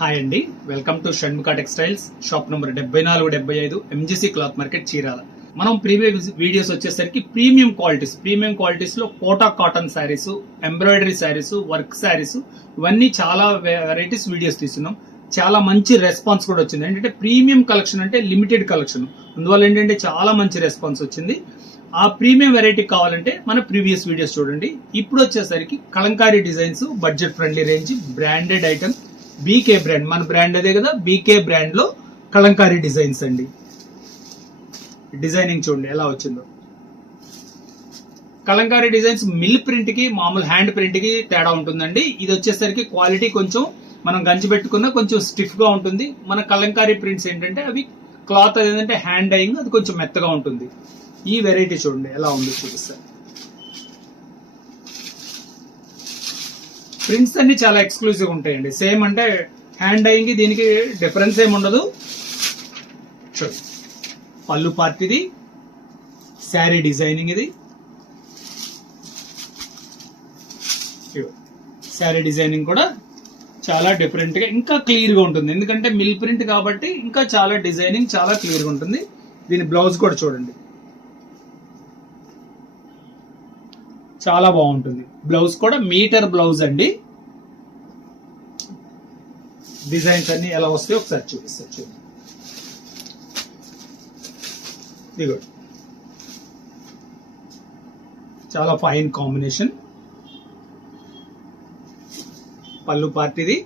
Hi అండి, welcome to Shanmukha textiles shop number 7475 MGC cloth market Chirala. మనం previous videos వచ్చేసరికి premium qualities లో Kota cotton sarees, embroidery sarees, work sarees ఇవన్నీ చాలా వెరైటీస్ వీడియోస్ తీస్తున్నాం. చాలా మంచి రెస్పాన్స్ కూడా వచ్చింది. ఏంటంటే ప్రీమియం కలెక్షన్ అంటే లిమిటెడ్ కలెక్షన్, అందువల్ల ఏంటంటే చాలా మంచి రెస్పాన్స్ వచ్చింది. ఆ ప్రీమియం వెరైటీ కావాలంటే మన ప్రీవియస్ వీడియోస్ చూడండి. ఇప్పుడు వచ్చేసరికి kalamkari designs, budget friendly range, branded item, BK brand, మన బ్రాండ్ అదే కదా, బీకే బ్రాండ్ లో కలంకారీ డిజైన్స్ అండి. డిజైనింగ్ చూడండి ఎలా వచ్చిందో. కలంకారీ డిజైన్స్ మిల్ ప్రింట్ కి మామూలు హ్యాండ్ ప్రింట్ కి తేడా ఉంటుందండి. ఇది వచ్చేసరికి క్వాలిటీ కొంచెం మనం గంజి పెట్టుకున్న కొంచెం స్టిఫ్ గా ఉంటుంది. మన కలంకారీ ప్రింట్స్ ఏంటంటే అవి క్లాత్ ఏంటంటే హ్యాండ్ డైయింగ్, అది కొంచెం మెత్తగా ఉంటుంది. ఈ వెరైటీ చూడండి ఎలా ఉంది చూపిస్తాను. ప్రింట్స్ అన్ని చాలా ఎక్స్క్లూజివ్ ఉంటాయండి. సేమ్ అంటే హ్యాండ్ డైయింగ్ దీనికి డిఫరెన్స్ ఏమి ఉండదు. చూడండి పళ్ళు పార్ట్ ఇది, శారీ డిజైనింగ్ ఇది, శారీ డిజైనింగ్ కూడా చాలా డిఫరెంట్ గా ఇంకా క్లియర్ గా ఉంటుంది. ఎందుకంటే మిల్ ప్రింట్ కాబట్టి ఇంకా చాలా డిజైనింగ్ చాలా క్లియర్ గా ఉంటుంది. దీని బ్లౌజ్ కూడా చూడండి చాలా బాగుంటుంది. బ్లౌజ్ కూడా మీటర్ బ్లౌజ్ అండి. డిజైన్స్ అన్ని ఎలా వస్తాయో ఒకసారి చూపిస్తారు చూడండి. ఇది చాలా ఫైన్ కాంబినేషన్. పళ్ళు పార్ట్ ఇది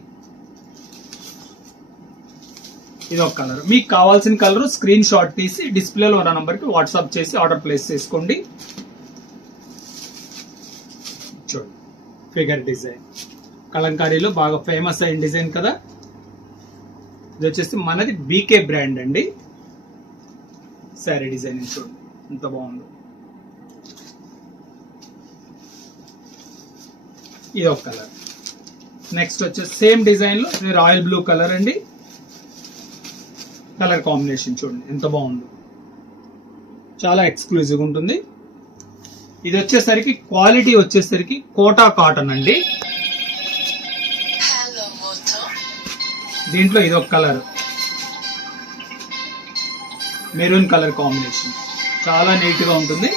ఒక కలర్. మీకు కావాల్సిన కలర్ స్క్రీన్ షాట్ తీసి డిస్ప్లేలో ఉన్న నంబర్ కి వాట్సాప్ చేసి ఆర్డర్ ప్లేస్ చేసుకోండి. చూడండి ఫిగర్ డిజైన్, కలంకారీలో బాగా ఫేమస్ అయిన డిజైన్ కదా. ఇది వచ్చేసి మనది బీకే బ్రాండ్ అండి. శారీ డిజైనింగ్ చూడండి ఎంత బాగుందో. ఇది ఒక కలర్. నెక్స్ట్ వచ్చేసి సేమ్ డిజైన్ లో రాయల్ బ్లూ కలర్ అండి. కలర్ కాంబినేషన్ చూడండి ఎంత బాగుందో, చాలా ఎక్స్క్లూజివ్ ఉంటుంది. ఇది వచ్చేసరికి క్వాలిటీ వచ్చేసరికి కోటా కాటన్ అండి. దీంట్లో ఇది ఒక కలర్, మెరూన్ కలర్ కాంబినేషన్, చాలా నీట్ గా ఉంటుంది.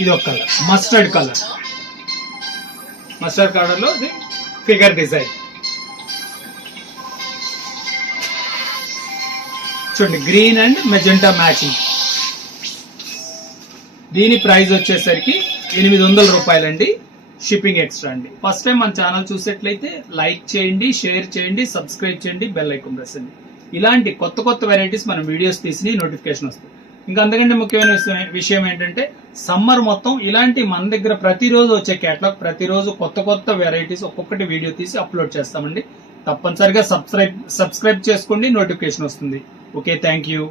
ఇది ఒక కలర్, మస్టర్డ్ కలర్ లో ఫిగర్ డిజైన్ చూడండి, గ్రీన్ అండ్ మెజెంటా మ్యాచింగ్. దీని ప్రైస్ వచ్చేసరికి 800 రూపాయలండి. షిప్పింగ్ ఎక్స్ట్రా అండి. ఫస్ట్ టైం మన ఛానల్ చూసేట్లయితే లైక్ చేయండి, షేర్ చేయండి, సబ్స్క్రైబ్ చేయండి, బెల్ ఐకాన్ ప్రెస్ చేయండి. ఇలాంటి కొత్త వెరైటీస్ మనం వీడియోస్ తీసి నోటిఫికేషన్ వస్తుంది. ఇంకా అంతకంటే ముఖ్యమైన విషయం ఏంటంటే సమ్మర్ మొత్తం ఇలాంటి మన దగ్గర ప్రతిరోజు వచ్చే కేటలాగ్, ప్రతిరోజు కొత్త వెరైటీస్ ఒక్కొక్కటి వీడియో తీసి అప్లోడ్ చేస్తామండి. తప్పనిసరిగా సబ్స్క్రైబ్ చేసుకోండి, నోటిఫికేషన్ వస్తుంది. Okay, thank you.